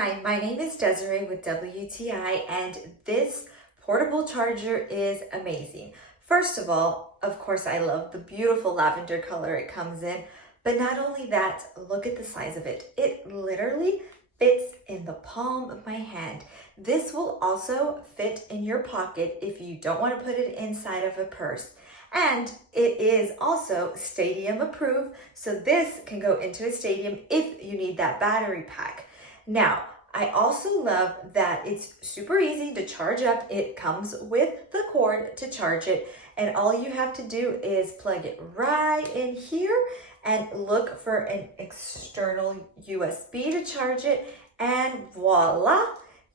Hi, my name is Desiree with WTI, and this portable charger is amazing. First of all, of course, I love the beautiful lavender color it comes in, but not only that, look at the size of it. It literally fits in the palm of my hand. This will also fit in your pocket if you don't want to put it inside of a purse. And it is also stadium approved, so this can go into a stadium if you need that battery pack. Now, I also love that it's super easy to charge up. It comes with the cord to charge it, and all you have to do is plug it right in here and look for an external USB to charge it, and voila,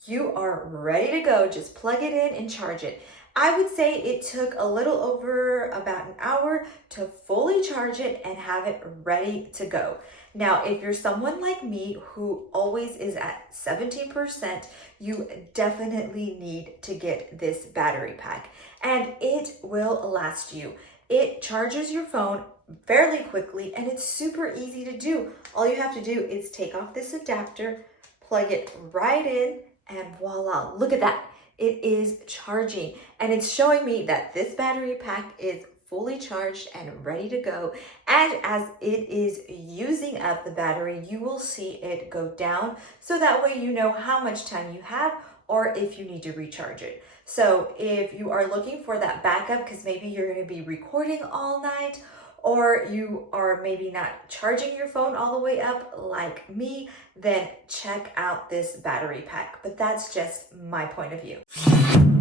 you are ready to go. Just plug it in and charge it. I would say it took a little over about an hour to fully charge it and have it ready to go. Now, if you're someone like me who always is at 17%, you definitely need to get this battery pack, and it will last you. It charges your phone fairly quickly, and it's super easy to do. All you have to do is take off this adapter, plug it right in, and voila, look at that. It is charging, and it's showing me that this battery pack is fully charged and ready to go. And as it is using up the battery, you will see it go down, so that way you know how much time you have or if you need to recharge it. So if you are looking for that backup, because maybe you're going to be recording all night, or you are maybe not charging your phone all the way up like me, then check out this battery pack. But that's just my point of view.